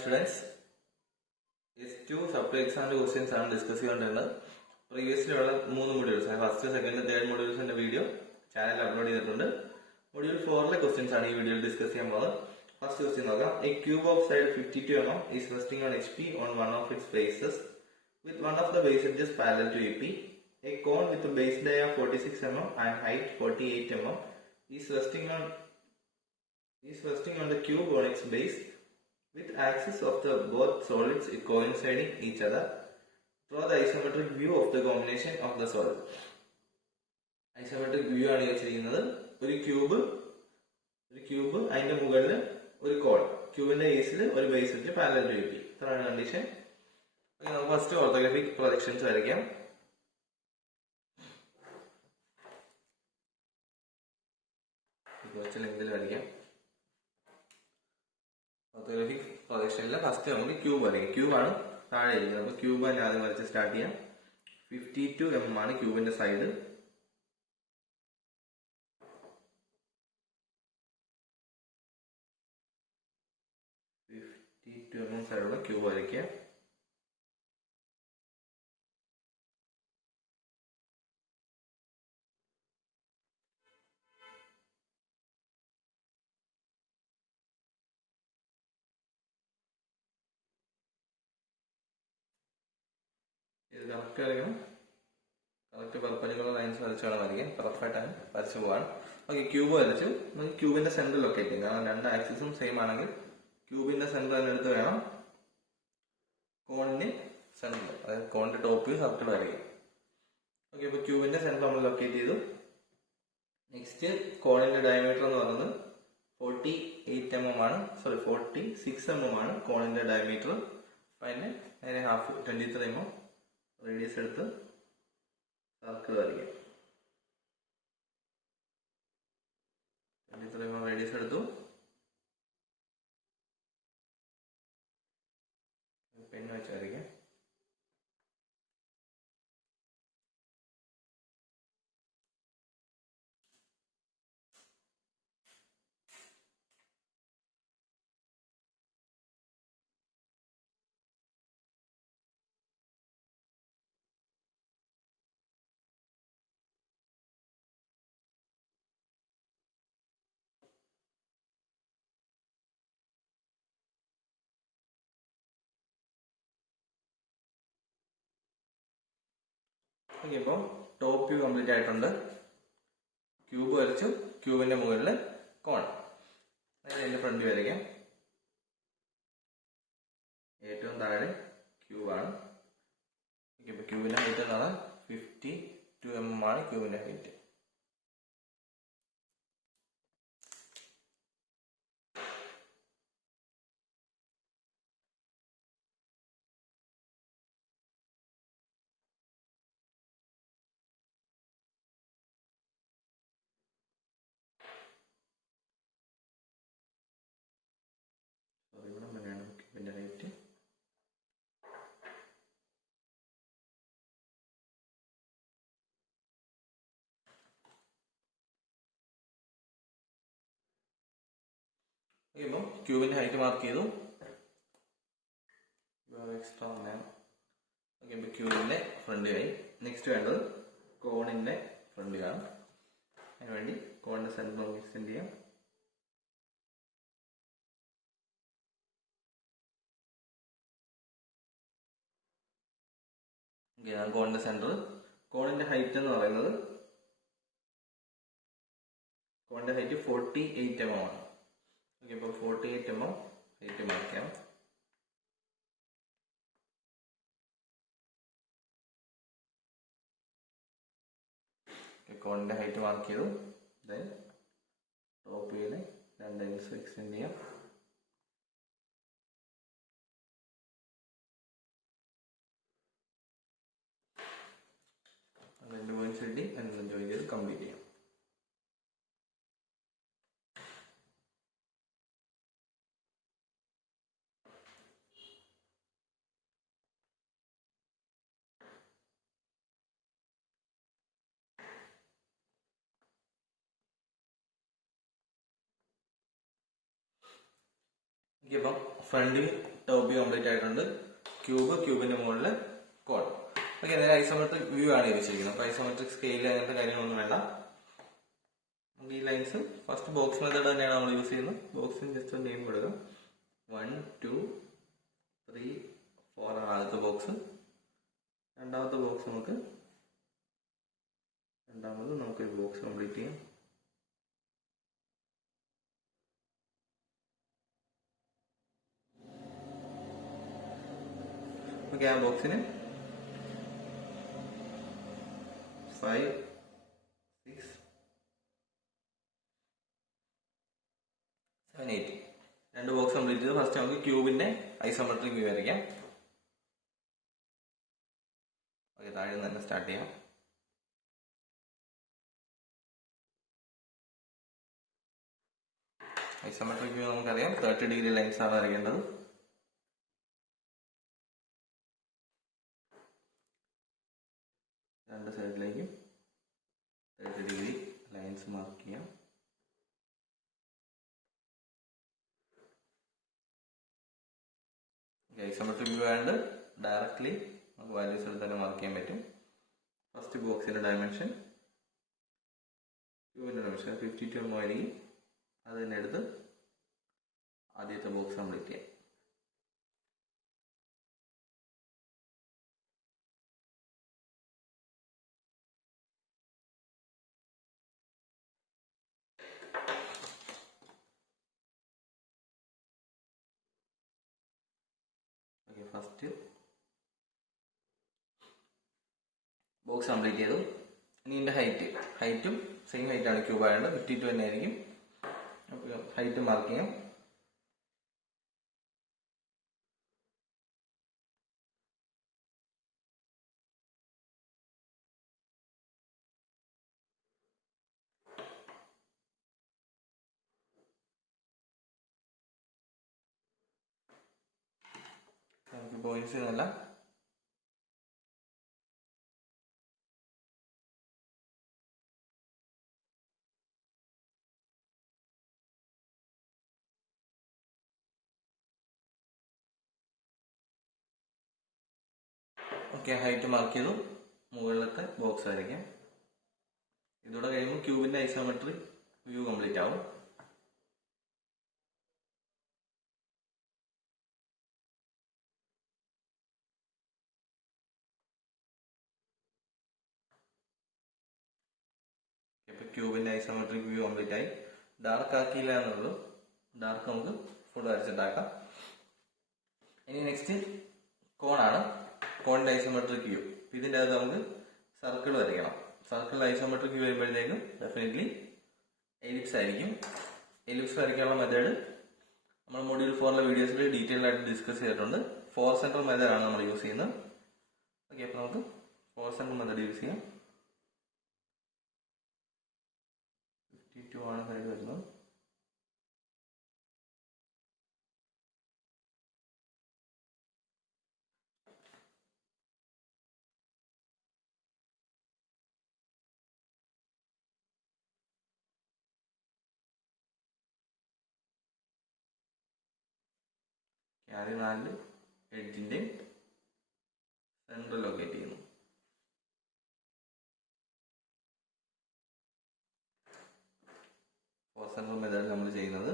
students. S2 supply exam questions are discussed previously three modules. First, second, third modules in the video channel uploaded. Module 4 questions are video discuss. First question: a cube of side 52 mm is resting on HP on one of its bases with one of the base edges parallel to AP. A cone with a base dia 46 mm and height 48 mm is resting on the cube on its base with axis of the both solids coinciding each other. Draw the isometric view of the combination of the solid. Isometric view ആണ് ചെയ്യുന്നത്. ഒരു cube അതിന്റെ മുകളിൽ ഒരു കോൺ, ക്യൂബിന്റെ ബേസിൽ ഒരു base വെച്ച് parallel to AP. ഇത്രയാണ് condition. നമുക്ക് ഫസ്റ്റ് ഓർത്തോഗ്രാഫിക് പ്രൊജക്ഷൻസ് വരയ്ക്കാം. കുറച്ച് ലെങ്തിൽ വരയ്ക്കാം. ഓർത്തോഗ്രാഫിക് പ്രൊജക്ഷനിൽ ഫസ്റ്റ് നമുക്ക് ക്യൂബ് വരയ്ക്കാം. ക്യൂബാണ് താഴെ ഇരിക്കുന്നത്. നമുക്ക് ക്യൂബ് തന്നെ ആദ്യം വരച്ച് സ്റ്റാർട്ട് ചെയ്യാം. 52 mm ആണ് ക്യൂബിന്റെ സൈഡ്. സൈഡുള്ള ക്യൂബ് വരയ്ക്കുക. ഇത് കറക്റ്റ് വരയ്ക്കണം. കറക്റ്റ് പെർപെൻഡിക്കുലർ ലൈൻസ് വരച്ച് വേണം വരയ്ക്കാൻ. പെർഫെക്റ്റ് ആണ് വരച്ചു പോകാൻ. ഓക്കെ, ക്യൂബ് വരച്ചു. നമുക്ക് ക്യൂബിന്റെ സെന്റർ ലൊക്കേറ്റ് ചെയ്യാം. കാരണം രണ്ട് ആക്സിസും സെയിം ആണെങ്കിൽ ക്യൂബിന്റെ സെന്റർ തന്നെ എടുത്ത് വേണം കോണിന്റെ സെന്റർ, അതായത് കോണിന്റെ ടോപ്പ് സർക്കിൾ വരയ്ക്കാം. ഓക്കെ, ഇപ്പൊ ക്യൂബിന്റെ സെന്റർ നമ്മൾ ലൊക്കേറ്റ് ചെയ്തു. നെക്സ്റ്റ് കോണിന്റെ ഡയമീറ്റർ എന്ന് പറയുന്നത് 46 mm ആണ് കോണിന്റെ ഡയമീറ്റർ. അപ്പൊ അതിനെ ഹാഫ് 23 mm റേഡിയസ് എടുത്ത് സർക്കിൾ വരയ്ക്കാം. 23 mm റേഡിയസ് എടുത്തു. പെണ്ണ് വെച്ച് വരയ്ക്കാം. ഓക്കെ, ഇപ്പം ടോപ്പ് വ്യൂ കംപ്ലീറ്റ് ആയിട്ടുണ്ട്. ക്യൂബ് വരച്ചു, ക്യൂബിന്റെ മുകളിൽ കോൺ. അതിന്റെ ഫ്രണ്ട് വ്യൂ വരയ്ക്കാം. ഏറ്റവും താഴെ ക്യൂബാണ്. ഇപ്പൊ ക്യൂബിന്റെ ഹൈറ്റ് എന്നാണ് 52 mm ആണ് ക്യൂബിന്റെ ഹൈറ്റ്. ക്യൂബിന്റെ ഹൈറ്റ് ഇപ്പം ക്യൂബിന്റെ ഹൈറ്റ് മാർക്ക് ചെയ്തു. എക്സ്ട്രാ ഓക്കെ, ഇപ്പൊ ക്യൂബിന്റെ ഫ്രണ്ട് ആയി. നെക്സ്റ്റ് വേണ്ടത് കോണിന്റെ ഫ്രണ്ട് ആണ്. അതിനുവേണ്ടി കോണിന്റെ സെന്റർ നമുക്ക് എക്സ്റ്റെൻഡ് ചെയ്യാം. കോണിന്റെ സെന്റർ, കോണിന്റെ ഹൈറ്റ് എന്ന് പറയുന്നത് കോണിന്റെ ഹൈറ്റ് 48 mm ആണ്. ഓക്കെ, ഇപ്പൊ 48 mm ഹൈറ്റ് മാർക്ക് ചെയ്യാം. കോണിന്റെ ഹൈറ്റ് മാർക്ക് ചെയ്തു. ടോപ്പ് വ്യൂവിന് 2 ഇഞ്ച് എക്സ്റ്റെൻഡ് ചെയ്യാം. അതിന്റെ പോയിന്റ്സ് കിട്ടി. അതിനെല്ലാം ജോയിൻ ചെയ്ത് കംപ്ലീറ്റ് ചെയ്യാം. ഇപ്പം front view top view complete ആയിട്ടുണ്ട്. ക്യൂബിന്റെ മുകളിൽ കോൺ. ഓക്കെ, നേരെ ഐസോമെട്രിക് വ്യൂ ആണ് ചോദിച്ചിരിക്കുന്നത്. അപ്പൊ ഐസോമെട്രിക് സ്കെയിൽ അങ്ങനത്തെ കാര്യങ്ങളൊന്നും വേണ്ട. നമുക്ക് ഈ ലൈൻസ് ഫസ്റ്റ് ബോക്സ് മെത്തേഡ് തന്നെയാണ് നമ്മൾ യൂസ് ചെയ്യുന്നത്. ബോക്സിന് ജസ്റ്റ് നെയിം കൊടുക്കുക. 1 2 3 4 ആണ് ആദ്യത്തെ ബോക്സ്. രണ്ടാമത്തെ ബോക്സ് നമുക്ക് ഈ ബോക്സ് കംപ്ലീറ്റ് ചെയ്യാം. ഓക്കെ, ആ ബോക്സിന് 5 6 7 8 രണ്ട് ബോക്സ് കംപ്ലീറ്റ് ചെയ്ത് ഫസ്റ്റ് നമുക്ക് ക്യൂബിന്റെ ഐസോമെട്രിക് വ്യൂ വരയ്ക്കാം. ഓക്കെ, താഴെ നിന്ന് തന്നെ സ്റ്റാർട്ട് ചെയ്യാം. ഐസോമെട്രിക് വ്യൂ നമുക്കറിയാം 30 ഡിഗ്രി ലൈൻസ് ആണ് വരയ്ക്കേണ്ടത്. രണ്ട് സൈഡിലേക്കും 30 ഡിഗ്രി ലൈൻസ് മാർക്ക് ചെയ്യാം. ഐസോമെട്രിക് വ്യൂ ആയതുകൊണ്ട് ഡയറക്ട്ലി നമുക്ക് വാല്യൂസിൽ തന്നെ മാർക്ക് ചെയ്യാൻ പറ്റും. ഫസ്റ്റ് ബോക്സിന്റെ ഡയമെൻഷൻ ക്യൂബിന്റെ ഡയമെൻഷൻ 52 mm ആയിരിക്കും. അത് തന്നെ എടുത്ത് ആദ്യത്തെ ബോക്സ് കംപ്ലീറ്റ് ചെയ്യാം. ഓക്കെ, ഫസ്റ്റ് ബോക്സ് കംപ്ലീറ്റ് ചെയ്തു. ഇനി ഇതിന്റെ ഹൈറ്റും സെയിം ഹൈറ്റ് ആണ്. ക്യൂബ് ആയതുകൊണ്ട് 52 തന്നെ ആയിരിക്കും. അപ്പോൾ ഹൈറ്റ് മാർക്ക് ചെയ്യാം. നമുക്ക് പോയിന്റ്സ് എന്നല്ല, ഓക്കെ, ഹൈറ്റ് മാർക്ക് ചെയ്തു. മുകളിലത്തെ ബോക്സ് വരയ്ക്കാം. ഇതോടെ കഴിയുമ്പോൾ ക്യൂബിന്റെ ഐസോമെട്രിക് വ്യൂ കംപ്ലീറ്റ് ആവും. ഇപ്പൊ ക്യൂബിന്റെ ഐസോമെട്രിക് വ്യൂ കംപ്ലീറ്റ് ആയി. ഡാർക്ക് ആക്കിയില്ല എന്നുള്ളൂ. ഡാർക്ക് നമുക്ക് ഫുൾ വരച്ചിട്ടാക്കാം. ഇനി നെക്സ്റ്റ് കോണാണ്. കോണിന്റെ ഐസോമെട്രിക് വ്യൂ. ഇതിന്റെ അകത്ത് നമുക്ക് സർക്കിൾ വരയ്ക്കണം. സർക്കിൾ ഐസോമെട്രിക് വ്യൂ വരുമ്പോഴത്തേക്കും ഡെഫിനറ്റ്ലി എലിപ്സ് ആയിരിക്കും. എലിപ്സ് വരയ്ക്കാനുള്ള മെത്തേഡ് നമ്മൾ മൊഡ്യൂൾ 4 വീഡിയോസിൽ ഡീറ്റെയിൽ ആയിട്ട് ഡിസ്കസ് ചെയ്തിട്ടുണ്ട്. 4 സെന്റർ മെത്തേഡ് ആണ് നമ്മൾ യൂസ് ചെയ്യുന്നത്. ഓക്കെ, അപ്പൊ നമുക്ക് 4 സെന്റർ മെത്തേഡ് യൂസ് ചെയ്യാം. 52 ആണ് സൈഡ് വരുന്നത്. ആദ്യം 4 എഡ്ജിന്റെ സെന്റർ ലൊക്കേറ്റ് ചെയ്യുന്നു. ഫോർ സെന്റർ മെത്തേഡ് നമ്മൾ ചെയ്യുന്നത്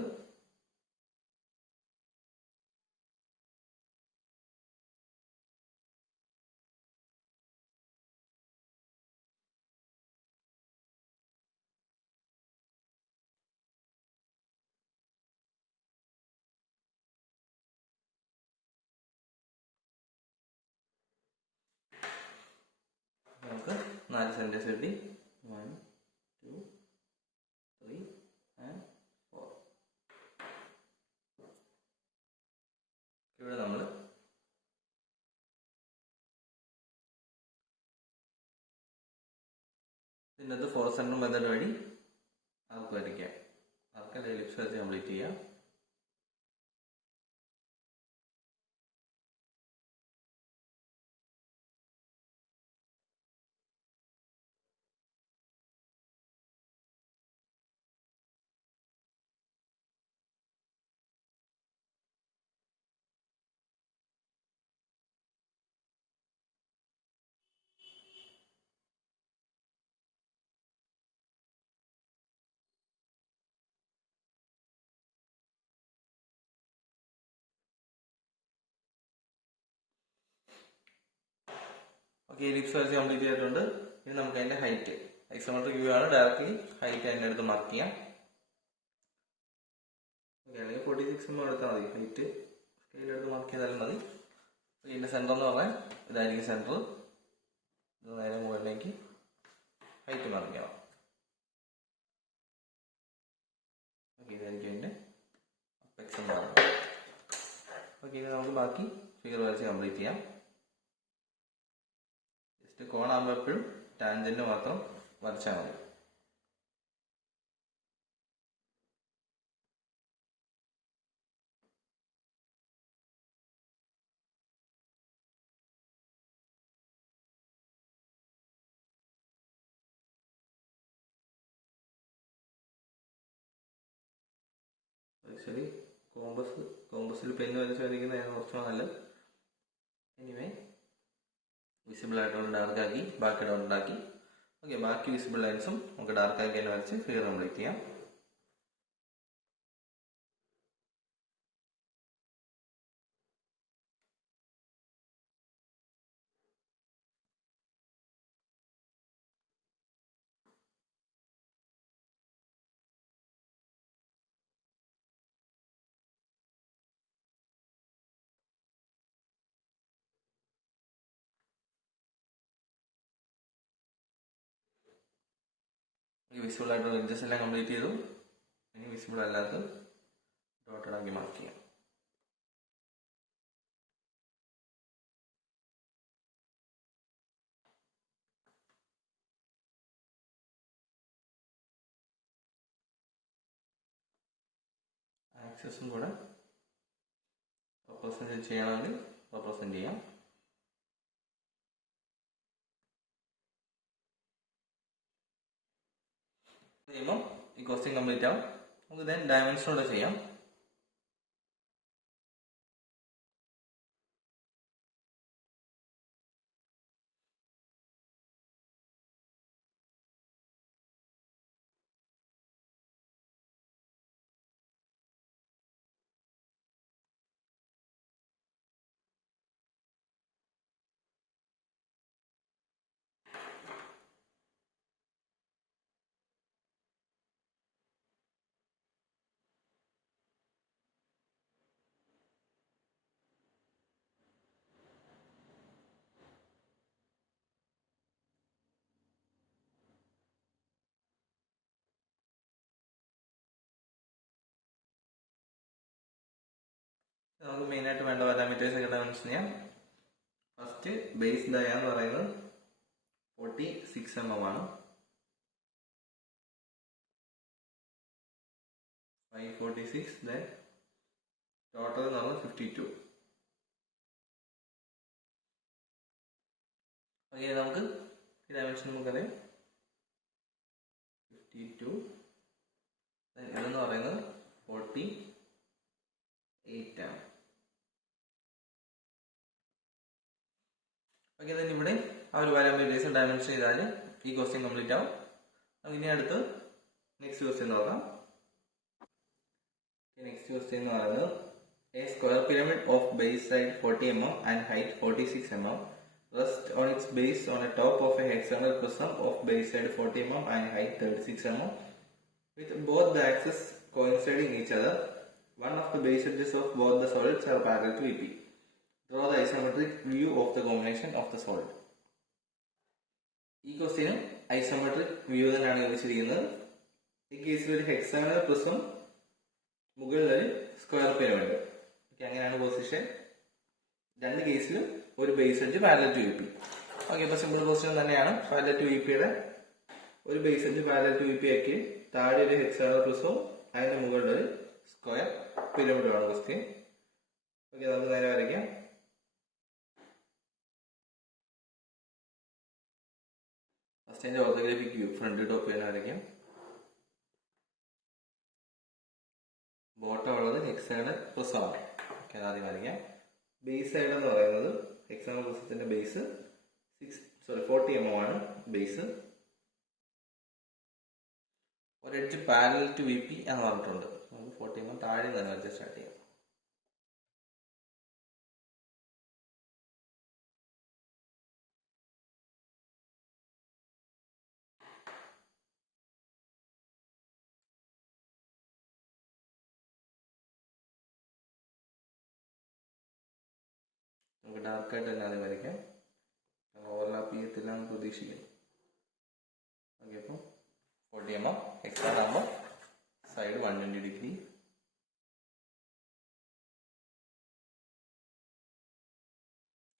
നമുക്ക് 4 സെന്റേഴ്സ് കിട്ടി. 1 2 3 and 4. ഇവിടെ നമ്മൾ ഇതിനകത്ത് 4 സെന്റർ മെത്തേഡ് വഴി ആർക്ക് വരയ്ക്കാം. ആർക്ക് എലിപ്സ് വരച്ച് കംപ്ലീറ്റ് ചെയ്യാം. എലിപ്സ് വരച്ച് കംപ്ലീറ്റ് ചെയ്തിട്ടുണ്ട്. ഇനി നമുക്ക് അതിന്റെ ഹൈറ്റ് ഐസോമെട്രിക് വ്യൂ ആണ്, ഡയറക്ട്ലി ഹൈറ്റ് അതിൻ്റെ അടുത്ത് മാർക്ക് ചെയ്യാം. അല്ലെങ്കിൽ 46 mm എടുത്താൽ മതി, ഹൈറ്റ് സ്കെയിലെടുത്ത് മാർക്ക് ചെയ്താലും മതി. ഇതിന്റെ സെന്റർ എന്ന് പറഞ്ഞാൽ ഇതായിരിക്കും സെന്റർ. ഇത് നേരെ മുകളിലേക്ക് ഹൈറ്റ് മാർക്ക് ചെയ്യാം. ഓക്കെ, ഇതായിരിക്കും അതിന്റെ അപ്പെക്സ് എന്ന് പറയുന്നത്. ഓക്കെ, ഇത് നമുക്ക് ബാക്കി ഫിഗർ വരച്ച് കംപ്ലീറ്റ് ചെയ്യാം. ജസ്റ്റ് കോണാകുമ്പോൾ എപ്പോഴും ടാൻജന്റ് മാത്രം വരച്ചാൽ മതി. ആക്ച്വലി കോമ്പസിൽ പെന്ന് വരച്ച് വരയ്ക്കുന്നതാണ് കുറച്ചുകൂടെ നല്ലത്. എനിവേ, വിസിബിൾ ആയിട്ടുള്ള ഡാർക്ക് ആക്കി ബാക്കി ഡൗൺ ആക്കി. ഓക്കെ, ബാക്കി വിസിബിൾ ലൈൻസും നമുക്ക് ഡാർക്ക് ആക്കി തന്നെ വരച്ച് ഫിഗർ കംപ്ലീറ്റ് ചെയ്യാം. ഈ വിസിബിൾ ആയിട്ടുള്ള എഡ്ജസ് എല്ലാം കംപ്ലീറ്റ് ചെയ്തു. ഇനി വിസിബിൾ അല്ലാത്ത ഡോട്ടഡ് ആക്കി മാർക്ക് ചെയ്യാം. ആക്സസും കൂടെ റെപ്രസെന്റ് ചെയ്യണമെങ്കിൽ റെപ്രസെന്റ് ചെയ്യാം. ചെയ്യുമ്പോൾ ഈ ക്വസ്റ്റ്യൻ കംപ്ലീറ്റ് ആവും. നമുക്ക് ദെൻ ഡയമെൻഷനോടെ ചെയ്യാം. നമുക്ക് മെയിനായിട്ട് വേണ്ട പാരാമീറ്റേഴ്സ് ഒക്കെ ഡയമെൻഷൻ ചെയ്യാം. ഫസ്റ്റ് ബേസ് ഡയ എന്ന് പറയുന്നത് 46 mm ആണ്. 546, then ടോട്ടൽ എന്ന് പറഞ്ഞാൽ 52. ഓക്കെ, നമുക്ക് ഈ ഡയമെൻഷൻ നമുക്കറിയാം 52. ഇതെന്ന് പറയുന്നത് 48 ആണ്. ഓക്കെ, then ഇവിടെ ആ ഒരു പാരാമീറ്റേഴ്സ് ഡയമെൻഷൻ ചെയ്താൽ ഈ ക്വസ്റ്റ്യൻ കംപ്ലീറ്റ് ആവും. നമുക്ക് ഇനി അടുത്ത് നെക്സ്റ്റ് ക്വസ്റ്റ്യൻ നോക്കാം. നെക്സ്റ്റ് ക്വസ്റ്റ്യൻ എന്ന് പറയുന്നത് A square pyramid of base side 40 mm and height 46 mm rests on its base on a top of a hexagonal prism of base side 40 mm and height 36 mm with both the axes coinciding each other. One of the base edges of both the solids are parallel to EP. Draw the isometric view of the combination of the solid. ഈ ക്വസ്റ്റ്യനും isometric view തന്നെയാണ് ചോദിച്ചിരിക്കുന്നത്. ഈ കേസിൽ ഒരു hexagonal prism, മുകളിലൊരു square pyramid. Okay, അങ്ങനെയാണ് position. രണ്ട് കേസിലും ഒരു base edge parallel to EP. Okay, ഇപ്പൊ സിമ്പിൾ ക്വസ്റ്റ്യൻ തന്നെയാണ്. പാരലൽ ടു EPയുടെ ഒരു base edge parallel to EP ആക്കി താഴെ ഒരു ഹെക്സാഗണൽ പ്രിസവും അതിന്റെ മുകളിലൊരു സ്ക്വയർ പിരമിഡുമാണ് ക്വസ്റ്റ്യൻ. ഓക്കെ, നമുക്ക് നേരെ വരയ്ക്കാം. ഫസ്റ്റ് അതിന്റെ ഓർത്തോഗ്രാഫിക് വ്യൂ ഫ്രണ്ട് ടോപ്പ് തന്നെ വരയ്ക്കാം. ബോട്ടം ഉള്ളത് ഹെക്സാഗണൽ പ്രിസമാണ്. ഓക്കെ, ആദ്യം വരയ്ക്കാം. ബേസ് സൈഡ് എന്ന് പറയുന്നത് ഹെക്സാഗണൽ പ്രിസത്തിന്റെ ബേസ് 40 mm ആണ് ബേസ്. ഒരു എഡ്ജ് പാരലൽ ടു EP എന്ന് പറഞ്ഞിട്ടുണ്ട്. നമുക്ക് 40 mm താഴെ തന്നെ വരച്ച് സ്റ്റാർട്ട് ചെയ്യാം. നമുക്ക് ഡാർക്കായിട്ട് തന്നെ ആദ്യം വരയ്ക്കാം. ഓവർലാപ്പ് ചെയ്യത്തില്ല എന്ന് പ്രതീക്ഷിക്കുന്നു. ഓക്കെ, അപ്പം 40 mm എക്സ്ട്രാ ആകുമ്പോൾ സൈഡ് 120 ഡിഗ്രി.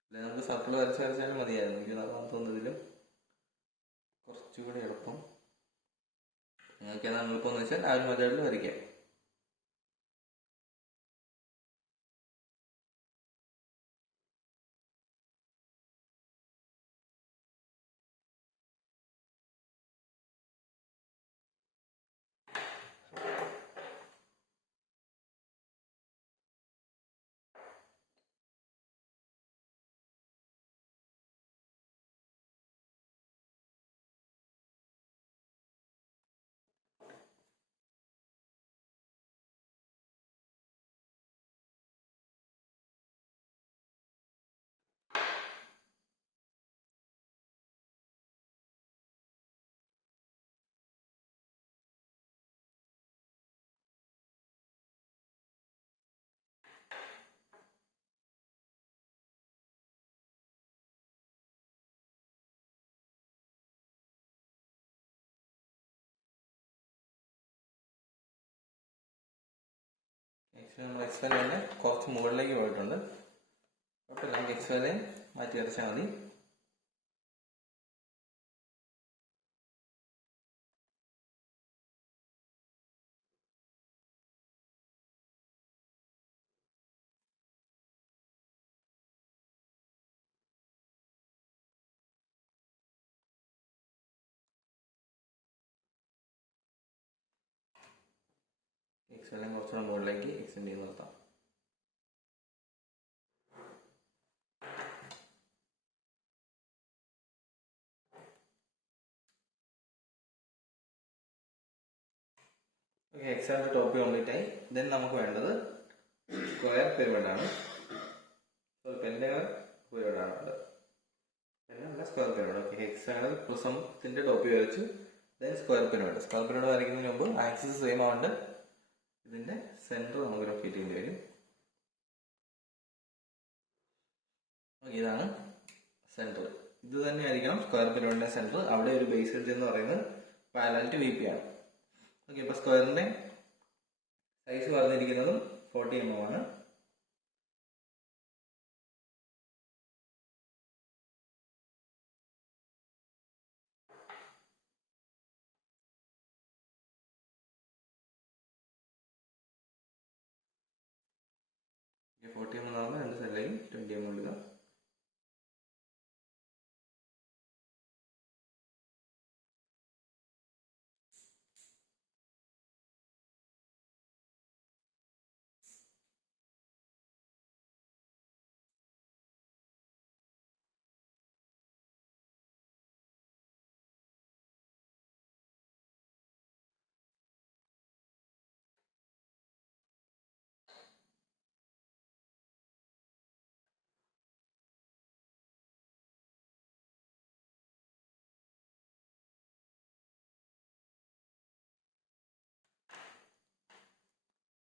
അല്ലെങ്കിൽ നമുക്ക് സർക്കിൾ വരച്ചാലും മതിയായിരുന്നു. എനിക്ക് തോന്നുന്നതിലും കുറച്ചുകൂടി എളുപ്പം. നിങ്ങൾക്ക് ഏതാണ് എളുപ്പം എന്ന് വെച്ചാൽ ആ ഒരു മെത്തേഡിൽ വരയ്ക്കാം. ആക്ച്വലി നമ്മൾ എക്സ്പെൽ തന്നെ കുറച്ച് മുകളിലേക്ക് പോയിട്ടുണ്ട്. കുഴപ്പമില്ല, നമുക്ക് എക്സ്പെൽ മാറ്റി വരച്ചാൽ മതി. എക്സ്പെല്ലും കുറച്ചുകൂടെ മുകളിലേക്ക് എക്സ്റ്റെൻഡ് ചെയ്ത് നിർത്താം. ഓക്കെ, എക്സാമിന്റെ ടോപ്പ് കംപ്ലീറ്റ് ആയി. ദെൻ നമുക്ക് വേണ്ടത് സ്ക്വയർ പിരമിഡാണ്. പെന്റഗൺ പിരമിഡാണ് ഉള്ളത്. Square pyramid. ഓക്കെ, ഹെക്സാഗണൽ പ്രിസത്തിന്റെ ടോപ്പ് വരച്ചു. Then square pyramid. Square pyramid വരയ്ക്കുന്നതിന് മുമ്പ് ആക്സിസ് സെയിം ആവുന്നുണ്ട്. ഇതിന്റെ സെന്റർ നമുക്ക് ലൊക്കേറ്റ് ചെയ്യേണ്ടി വരും. ഇതാണ് സെന്റർ. ഇത് തന്നെ ആയിരിക്കണം സ്ക്വയർ പിരമിഡിന്റെ സെന്റർ. അവിടെ ഒരു ബേസ് എഡ്ജ് എന്ന് പറയുന്നത് പാരലൽ ടു VP ആണ്. ഓക്കെ, അപ്പൊ സ്ക്വയറിന്റെ സൈസ് പറഞ്ഞിരിക്കുന്നതും 40 mm ആണ്. ഈ 40 mm ആകുമ്പോൾ രണ്ട് സൈഡിലേക്കും 20 mm എടുക്കുക.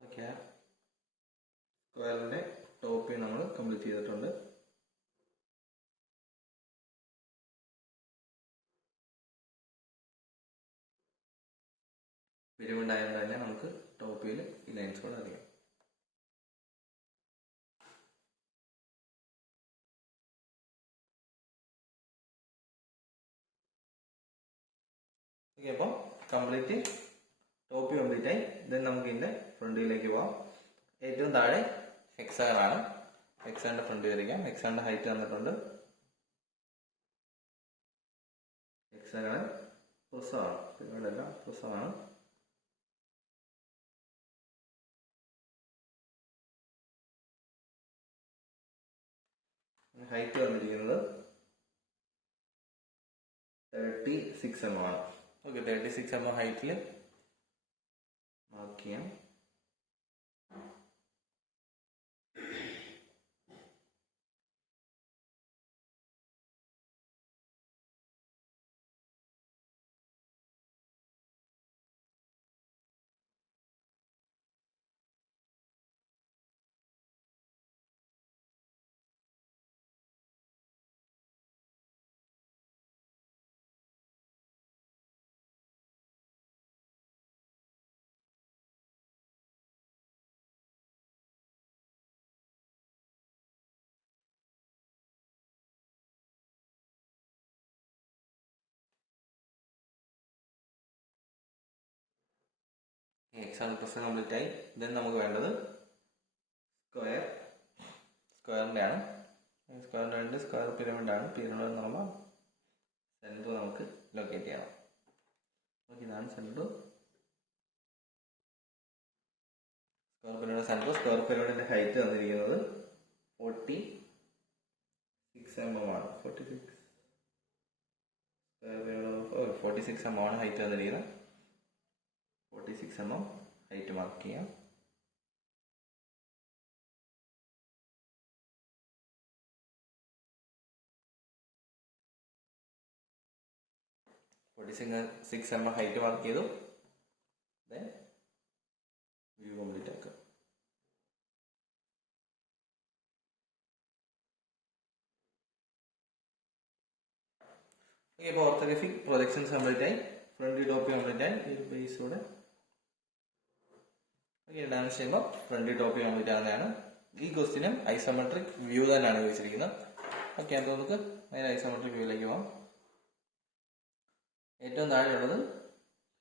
ഓക്കെ, സ്ക്വയറിന്റെ ടോപ്പ് നമ്മൾ കംപ്ലീറ്റ് ചെയ്തിട്ടുണ്ട്. പിരമിഡ് ആയതുകൊണ്ട് തന്നെ നമുക്ക് ടോപ്പിൽ ഈ ലൈൻസ് കൂടെ അറിയാം. ഓക്കെ, അപ്പോൾ കംപ്ലീറ്റ് ടോപ്പ് കംപ്ലീറ്റ് ആയി. ദെൻ നമുക്ക് ഇതിന്റെ ഫ്രണ്ടിലേക്ക് പോവാം. ഏറ്റവും താഴെ ഹെക്സാഗൺ ആണ്. ഹെക്സാഗണിന്റെ ഫ്രണ്ട് വരയ്ക്കാം. ഹെക്സാഗണിന്റെ ഹൈറ്റ് തന്നിട്ടുണ്ട്. ഹെക്സാഗൺ പ്രിസമാണ്, പിരമിഡല്ല, പ്രിസമാണ്. ഹൈറ്റ് വന്നിരിക്കുന്നത് 36 mm ആണ്. ഓക്കെ, 36 mm ഹൈറ്റിൽ മാർക്ക് ചെയ്യാം. ഹെക്സാഗൺ പ്രശ്നം കംപ്ലീറ്റ് ആയി. ദെൻ നമുക്ക് വേണ്ടത് സ്ക്വയറിൻ്റെ ആണ്. സ്ക്വയറിൻ്റെ വേണ്ടി സ്ക്വയർ പിരമിഡ് ആണ്. പിരമിഡ് എന്ന് പറയുമ്പോൾ സെൻറ്റർ നമുക്ക് ലൊക്കേറ്റ് ചെയ്യണം. ഓക്കെ, ഇതാണ് centre. Square pyramid centre. Square പിരമിഡിൻ്റെ ഹൈറ്റ് തന്നിരിക്കുന്നത് 46 mm ആണ്. 46 mm ആണ് ഹൈറ്റ് തന്നിരിക്കുന്നത്. 46 mm ഹൈറ്റ് മാർക്ക് ചെയ്യാം. സിക്സ് mm ഹൈറ്റ് മാർക്ക് ചെയ്തു. ദെൻ വ്യൂ കംപ്ലീറ്റ് ആക്കുക. ഓക്കെ, ഇപ്പോൾ ഓർത്തോഗ്രാഫിക് പ്രൊജക്ഷൻസ് കംപ്ലീറ്റ് ആയി. ഫ്രണ്ട് ടോപ്പ് കംപ്ലീറ്റ് ആയി. ഈ ബേസോടെ ഓക്കെ ഡാൻസ് ചെയ്യുമ്പോൾ ഫ്രണ്ട് ടോപ്പ് കംപ്ലീറ്റ് ആകുന്നതാണ്. ഈ ക്വസ്റ്റിനും ഐസോമെട്രിക് വ്യൂ തന്നെയാണ് ചോദിച്ചിരിക്കുന്നത്. ഓക്കെ, അപ്പോൾ നമുക്ക് നേരെ ഐസോമെട്രിക് വ്യൂയിലേക്ക് പോകാം. ഏറ്റവും താഴെയുള്ളത്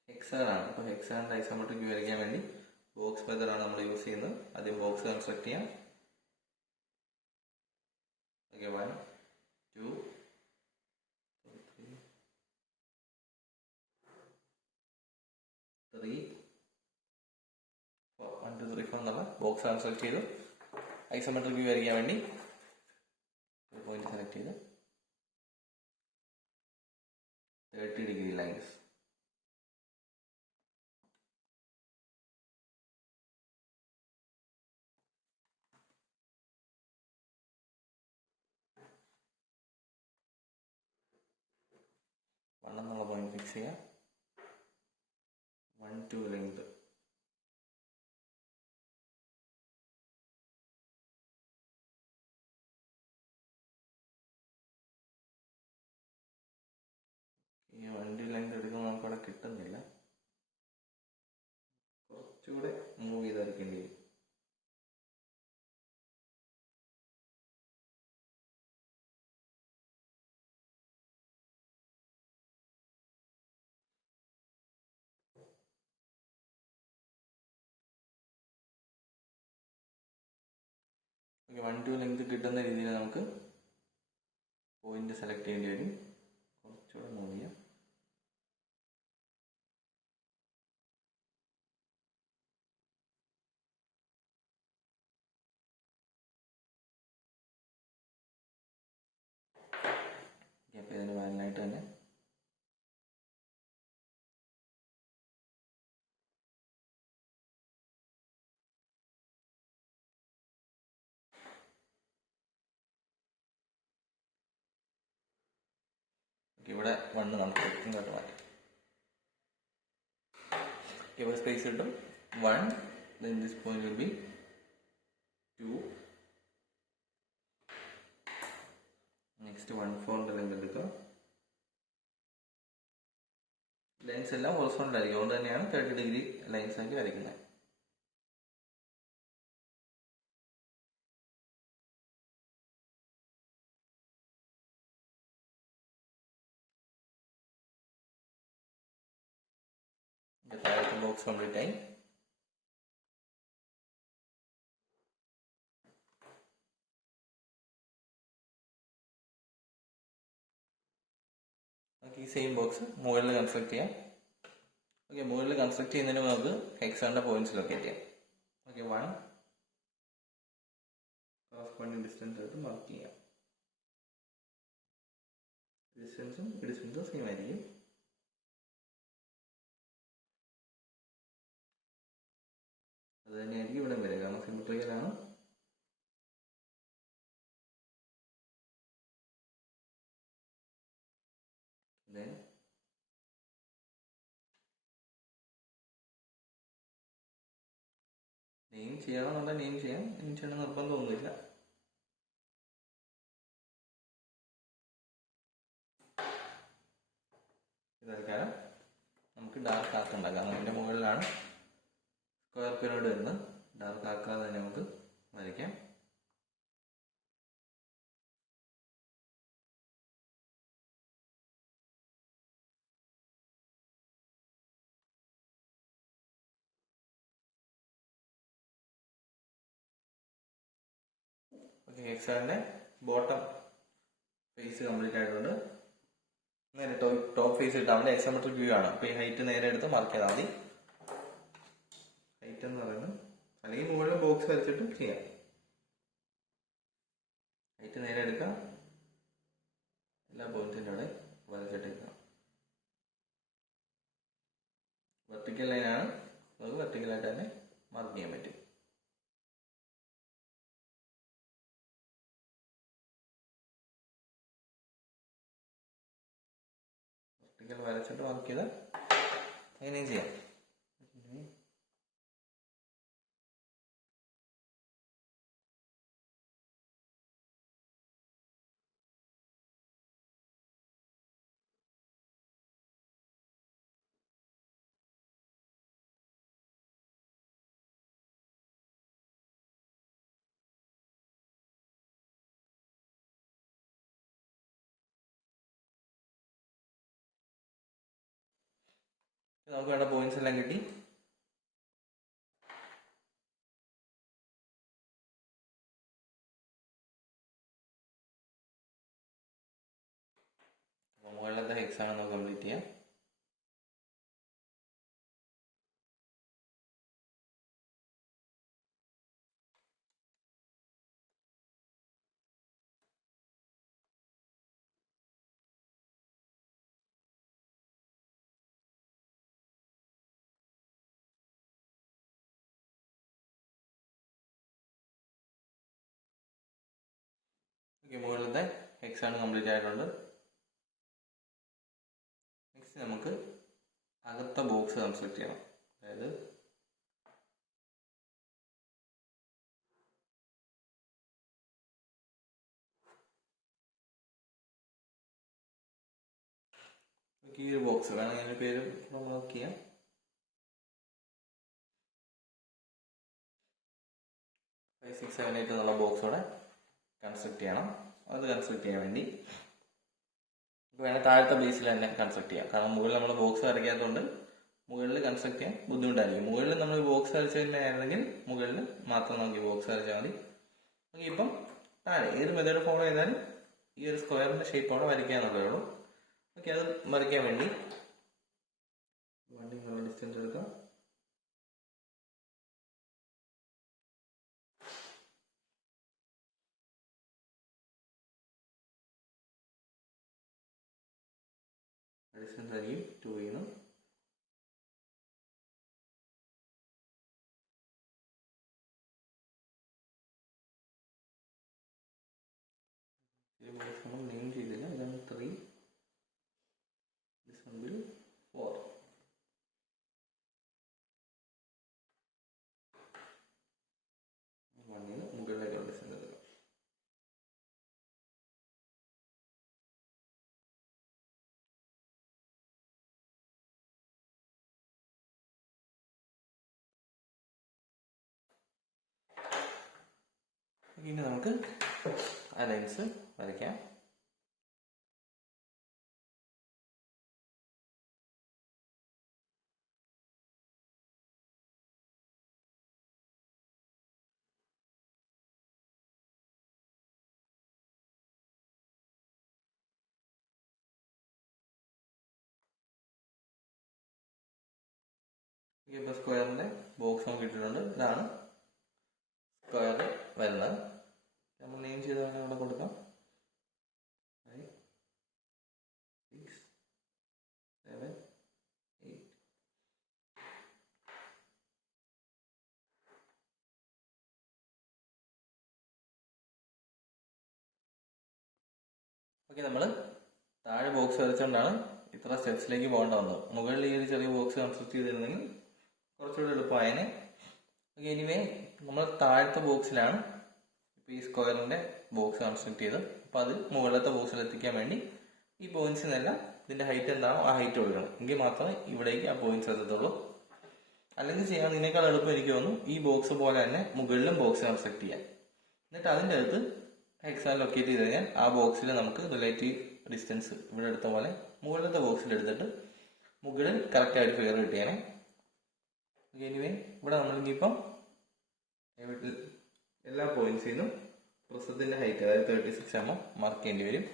ഹെക്സാഗൺ ആണ്. അപ്പോൾ ഹെക്സാഗണിൻ്റെ ഐസോമെട്രിക് വ്യൂ വരയ്ക്കാൻ വേണ്ടി ബോക്സ് മെത്തേഡാണ് നമ്മൾ യൂസ് ചെയ്യുന്നത്. ആദ്യം ബോക്സ് കൺസ്ട്രക്ട് ചെയ്യാം. ഓക്കെ, 1 2 3 4 1 2 3 4 എന്നുള്ള ബോക്സ് കൺസ്ട്രക്ട് ചെയ്തു. ഐസോമെട്രിക് വ്യൂ വരയ്ക്കാൻ വേണ്ടി ഒരു പോയിന്റ് സെലക്ട് ചെയ്ത് 30 ഡിഗ്രി ലൈൻസ്. എന്നുള്ള പോയിന്റ് ഫിക്സ് ചെയ്യാം. 1 2 ലെങ്ത്. ഈ 1 2 ലെങ്ത് എടുക്കുമ്പോൾ നമുക്കവിടെ കിട്ടുന്നില്ല. കുറച്ചുകൂടെ മൂവ് ചെയ്തെടുക്കേണ്ടി വരും. ഓക്കെ, 1 2 ലെങ്ത് കിട്ടുന്ന രീതിയിൽ നമുക്ക് പോയിന്റ് സെലക്ട് ചെയ്യേണ്ടി വരും. കുറച്ചുകൂടെ മൂവ് ചെയ്യാം. അപ്പോൾ ഇതിന് വാലിനായിട്ട് തന്നെ ഇവിടെ 1 നമുക്ക് ഇങ്ങോട്ട് മാറ്റാം. ഇവിടെ സ്പേസ് കിട്ടും. 1, then this point will be 2. Next 1 4 length എടുക്കുക. ലൈൻസ് എല്ലാം ഹൊറിസോണ്ടൽ ആയിരിക്കും. അതുകൊണ്ട് തന്നെയാണ് 30 ഡിഗ്രി ലൈൻസ് ആക്കി വരയ്ക്കുന്നത്. താഴത്തെ ബോക്സ് കംപ്ലീറ്റ് ആയി. നമുക്ക് ഈ സെയിം ബോക്സ് മുകളിൽ കൺസ്ട്രക്ട് ചെയ്യാം. ഓക്കെ, മുകളിൽ കൺസ്ട്രക്ട് ചെയ്യുന്നതിന് നമുക്ക് ഹെക്സാഗണിന്റെ പോയിന്റ്സ് ലൊക്കേറ്റ് ചെയ്യാം. ഓക്കെ, 1 കറസ്പോണ്ടിങ് ഡിസ്റ്റൻസ് എടുത്ത് മാർക്ക് ചെയ്യാം. ഡിസ്റ്റൻസും സെയിം ആയിരിക്കും. അത് തന്നെയായിരിക്കും ഇവിടെ വരിക, കാരണം സിമെട്രിക്കലാണ്. നെയിം ചെയ്യണമെന്നുള്ള നെയിം ചെയ്യാം. നെയിം ചെയ്യണം നിർബന്ധമൊന്നുമില്ല. ഇതാക്കാരം നമുക്ക് ഡാർക്ക് ആക്കണ്ട, കാരണം അതിൻ്റെ മുകളിലാണ് സ്ക്വയർ പിരമിഡ് വരുന്നത്. ഡാർക്ക് ആക്കാതെ തന്നെ നമുക്ക് വരയ്ക്കാം. ഹെക്സാഗണിന്റെ ബോട്ടം ഫേസ് കംപ്ലീറ്റ് ആയിട്ടുണ്ട്. നേരെ ടോപ്പ് ഫേസ് ഇട്ടാൽ മതി. ഐസോമെട്രിക് വ്യൂ ആണ്. അപ്പൊ ഈ ഹൈറ്റ് നേരെ എടുത്ത് മാർക്ക് ചെയ്താൽ മതി. ഹൈറ്റ് എന്ന് പറയുന്നത് അല്ലെങ്കിൽ മുകളിൽ ബോക്സ് വരച്ചിട്ട് ചെയ്യാം. ഹൈറ്റ് നേരെ എടുക്കാം, എല്ലാ പോയിന്റ്സിന്റെ അവിടെ വരച്ചിട്ട് എടുക്കാം. വെർട്ടിക്കൽ ലൈനാണ്, നമുക്ക് വെർട്ടിക്കലായിട്ട് തന്നെ മാർക്ക് ചെയ്യാൻ പറ്റും. വെർട്ടിക്കൽ വരച്ചിട്ട് മാർക്ക് ചെയ്താൽ അങ്ങനെയും ചെയ്യാം. നമുക്ക് വേണ്ട പോയിന്റ്സ് എല്ലാം കിട്ടി. മുകളിലത്തെ ഹെക്സാഗൺ നമുക്ക് കംപ്ലീറ്റ് ചെയ്യാം. മുകളിലത്തെ ഹെക്സാഗൺ കംപ്ലീറ്റ് ആയിട്ടുണ്ട്. നെക്സ്റ്റ് നമുക്ക് അകത്ത ബോക്സ് കൺസ്ട്രക്ട് ചെയ്യണം. അതായത് ഈ ഒരു ബോക്സ് വേണം, അതിന്റെ പേര് നമ്മൾ നോക്ക് ചെയ്യാം. 5, 6, 7, 8 എന്നുള്ള ബോക്സോടെ കൺസ്ട്രക്ട് ചെയ്യണം. അത് കൺസ്ട്രക്ട് ചെയ്യാൻ വേണ്ടി വേണേൽ താഴത്തെ ബേസിൽ തന്നെ കൺസ്ട്രക്ട് ചെയ്യാം. കാരണം മുകളിൽ നമ്മൾ ബോക്സ് വരയ്ക്കാത്തതുകൊണ്ട് മുകളിൽ കൺസ്ട്രക്ട് ചെയ്യാൻ ബുദ്ധിമുട്ടായിരിക്കും. മുകളിൽ നമ്മൾ ബോക്സ് വരച്ചതിനായിരുന്നെങ്കിൽ മുകളിൽ മാത്രം നമുക്ക് ബോക്സ് വരച്ചാൽ മതി. നമുക്ക് ഇപ്പം താഴെ ഏത് മെത്തേഡ് ഫോളോ ചെയ്താലും ഈ ഒരു സ്ക്വയറിന്റെ ഷേപ്പോടെ വരയ്ക്കാന്നുള്ളതേ ഉള്ളൂ. ഓക്കെ, അത് വരയ്ക്കാൻ വേണ്ടി വണ്ടിക്കുള്ള ഡിസ്റ്റൻസ് എടുക്കാം. ഡിസ്റ്റൻസ് ആയിരിക്കും 2 നമ്മൾ നെയിം ചെയ്തില്ല. ഇതാണ് 3, this one will 4. വണ്ണിന് മുകളിലേക്കുള്ള ഡിസ്റ്റൻസ് എടുക്കാം. ഇനി നമുക്ക് ആ ലൈൻസ് വരയ്ക്കാം. ഇപ്പോൾ സ്ക്വയറിന്റെ ബോക്സ് നമുക്ക് ഇട്ടിട്ടുണ്ട്. ഇതാണ് സ്ക്വയർ വരുന്നത്. നമ്മൾ നെയിം ചെയ്ത് വേണമെങ്കിൽ അവിടെ കൊടുക്കാം. 5, 6, 7, 8. ഓക്കെ, നമ്മൾ താഴെ ബോക്സ് വരച്ചുകൊണ്ടാണ് ഇത്ര സ്റ്റെപ്സിലേക്ക് പോകേണ്ട വന്നത്. മുകളിൽ ഈ ഒരു ചെറിയ ബോക്സ് കൺസ്ട്രക്ട് ചെയ്തിരുന്നെങ്കിൽ കുറച്ചുകൂടി എളുപ്പമായതിനെ. ഓക്കെ, എനിവേ നമ്മൾ താഴത്തെ ബോക്സിലാണ് ഇപ്പോൾ ഈ സ്ക്വയറിന്റെ ബോക്സ് കൺസ്ട്രക്ട് ചെയ്ത്. അപ്പോൾ അത് മുകളിലത്തെ ബോക്സിൽ എത്തിക്കാൻ വേണ്ടി ഈ പോയിന്റ്സിനെല്ലാം ഇതിന്റെ ഹൈറ്റ് എന്താണോ ആ ഹൈറ്റ് കൊടുക്കണം. എങ്കിൽ മാത്രമേ ഇവിടേക്ക് ആ പോയിന്റ്സ് എത്തത്തുള്ളൂ. അല്ലെങ്കിൽ ചെയ്യാൻ ഇതിനേക്കാൾ എളുപ്പം എനിക്ക് തോന്നുന്നു ഈ ബോക്സ് പോലെ തന്നെ മുകളിലും ബോക്സ് കൺസ്ട്രക്ട് ചെയ്യാം. എന്നിട്ട് അതിൻ്റെ അകത്ത് ഹെക്സാഗൺ ലൊക്കേറ്റ് ചെയ്ത് കഴിഞ്ഞാൽ ആ ബോക്സിൽ നമുക്ക് റിലേറ്റീവ് ഡിസ്റ്റൻസ് ഇവിടെ എടുത്ത പോലെ മുകളിലത്തെ ബോക്സിൽ എടുത്തിട്ട് മുകളിൽ കറക്റ്റായിട്ട് ഫിഗർ കിട്ടിയാനെ. എനിവേ ഇവിടെ നമ്മളിപ്പം എല്ലാ പോയിന്റ്സിൽ നിന്നും പ്രിസത്തിന്റെ ഹൈറ്റ് അതായത് 36 mm മാർക്ക് ചെയ്യേണ്ടി വരും.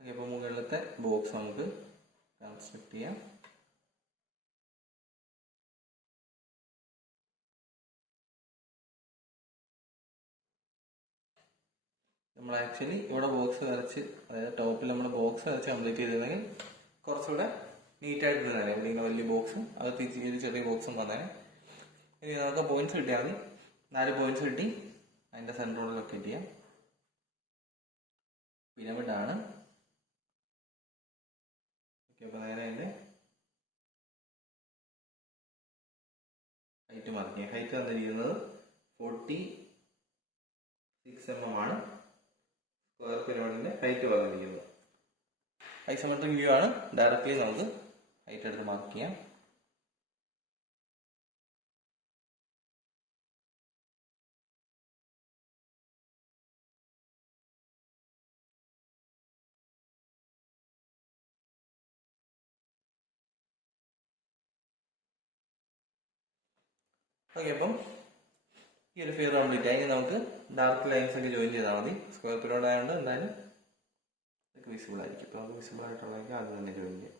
അപ്പോൾ മുകളിലത്തെ ബോക്സ് നമുക്ക് കൺസ്ട്രക്ട് ചെയ്യാം. നമ്മൾ ആക്ച്വലി ഇവിടെ ബോക്സ് വരച്ച്, അതായത് ടോപ്പിൽ നമ്മൾ ബോക്സ് വരച്ച് കംപ്ലീറ്റ് ചെയ്തിരുന്നെങ്കിൽ കുറച്ചുകൂടെ നീറ്റായിട്ട് തന്നെ ഇങ്ങനെ വലിയ ബോക്സും അകത്ത് ചെറിയ ബോക്സും വന്നേനെ. ഇനി നമുക്ക് പോയിന്റ്സ് കിട്ടിയാൽ മതി. 4 പോയിന്റ്സ് കിട്ടി. അതിൻ്റെ സെൻറ്ററോട് ലൊക്കേറ്റ് ചെയ്യാം. പിരമിഡാണ്. ഓക്കെ, അപ്പോൾ നേരെ അതിൻ്റെ ഹൈറ്റ് മാർക്ക് ചെയ്യാം. ഹൈറ്റ് തന്നിരിക്കുന്നത് 46 mm ആണ്. സ്ക്വയർ പിരമിഡിന്റെ ഹൈറ്റ് പറഞ്ഞിരിക്കുന്നത്. ഐസോമെട്രിക് വ്യൂ ആണ്. ഡയറക്റ്റ്ലി നമുക്ക് ഹൈറ്റ് എടുത്ത് മാർക്ക് ചെയ്യാം. ഓക്കെ, അപ്പം ഈ ഒരു ഫിഗർ കംപ്ലീറ്റ് ആയി. നമുക്ക് ഡാർക്ക് ലൈൻസ് ഒക്കെ ജോയിൻ ചെയ്താൽ മതി. സ്ക്വയർ പിരമിഡ് ആയതുകൊണ്ട് എന്തായാലും ഇതൊക്കെ വിസിബിൾ ആയിരിക്കും. അപ്പോൾ നമുക്ക് വിസിബിൾ ആയിട്ടുള്ളതൊക്കെ അത് തന്നെ ജോയിൻ ചെയ്യാം.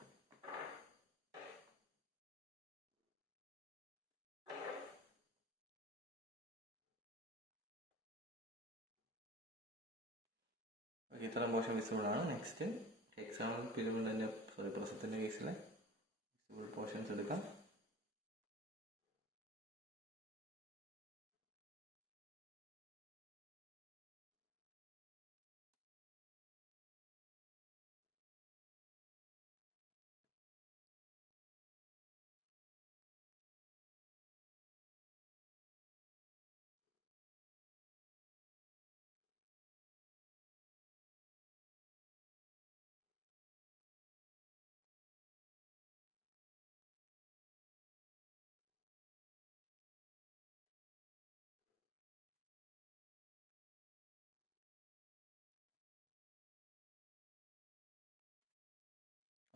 ഓക്കെ, ഇത്രയും പോർഷൻ വിസിബിൾ ആണ്. നെക്സ്റ്റ് ഹെക്സാഗണൽ പിരമിഡിന്റെ പ്രിസത്തിന്റെ കേസിലെ വിസിബിൾ പോർഷൻസ് എടുക്കാം.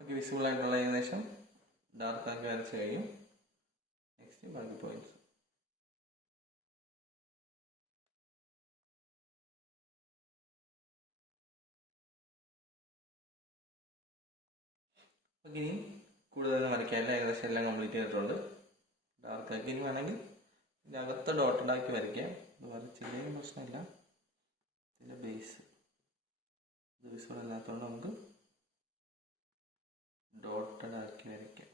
ഓക്കെ, വിസിബിൾ ആയിട്ടുള്ള ഏകദേശം ഡാർക്ക് ആക്കി വരച്ച് കഴിയും. നെക്സ്റ്റ് ബാക്കി പോയിന്റ്സ്. ഓക്കെ, ഇനി കൂടുതലും വരയ്ക്കാനില്ല. ഏകദേശം എല്ലാം കംപ്ലീറ്റ് ചെയ്തിട്ടുണ്ട്. ഡാർക്ക് ആക്കി ഇനി വേണമെങ്കിൽ ഇതിൻ്റെ അകത്ത് ഡോട്ടഡ് ആക്കി വരയ്ക്കാം. ഇത് വരച്ചില്ലെങ്കിൽ പ്രശ്നമില്ല. ഇതിൻ്റെ ബേസ് ഇത് വിസിബിൾ അല്ലാത്തതുകൊണ്ട് നമുക്ക് ഡോട്ടഡ് ആക്കി വരയ്ക്കാം.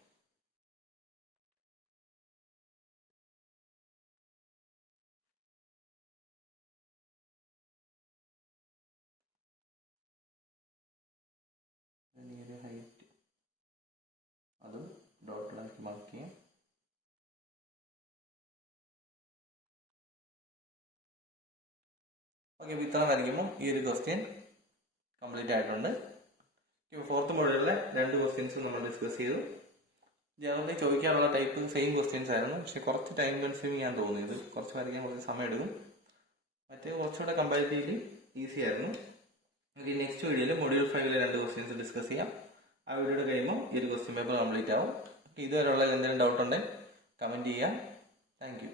ഒരു ഹൈറ്റ് അതും ഡോട്ടഡ് ആക്കി മാർക്ക് ചെയ്യാം. ഓക്കെ, അപ്പോൾ ഇത്ര വരയ്ക്കുമ്പോൾ ഈ ഒരു ക്വസ്റ്റ്യൻ കംപ്ലീറ്റ് ആയിട്ടുണ്ട്. ഫോർത്ത് മോഡലിലെ 2 ക്വസ്റ്റ്യൻസ് നമ്മൾ ഡിസ്കസ് ചെയ്തു. ജനറലി ചോദിക്കാനുള്ള ടൈപ്പ് സെയിം ക്വസ്റ്റ്യൻസ് ആയിരുന്നു. പക്ഷെ കുറച്ച് ടൈം കൺസ്യൂമിങ് ഞാൻ തോന്നിയത്. കുറച്ച് വരയ്ക്കാൻ കുറച്ച് സമയം എടുക്കും. മറ്റേ കുറച്ചുകൂടെ കമ്പാരിറ്റീവ്ലി ഈസി ആയിരുന്നു. ഈ നെക്സ്റ്റ് വീഡിയോയിൽ മൊഡ്യൂൾ 5 2 ക്വസ്റ്റ്യൻസ് ഡിസ്കസ് ചെയ്യാം. ആ വീഡിയോയുടെ കഴിയുമ്പോൾ ഈ ഒരു ക്വസ്റ്റ്യൻ പേപ്പർ കംപ്ലീറ്റ് ആവും. ഇതുവരെയുള്ള എന്തെങ്കിലും ഡൗട്ട് ഉണ്ടെങ്കിൽ കമൻറ്റ് ചെയ്യാം. Thank you.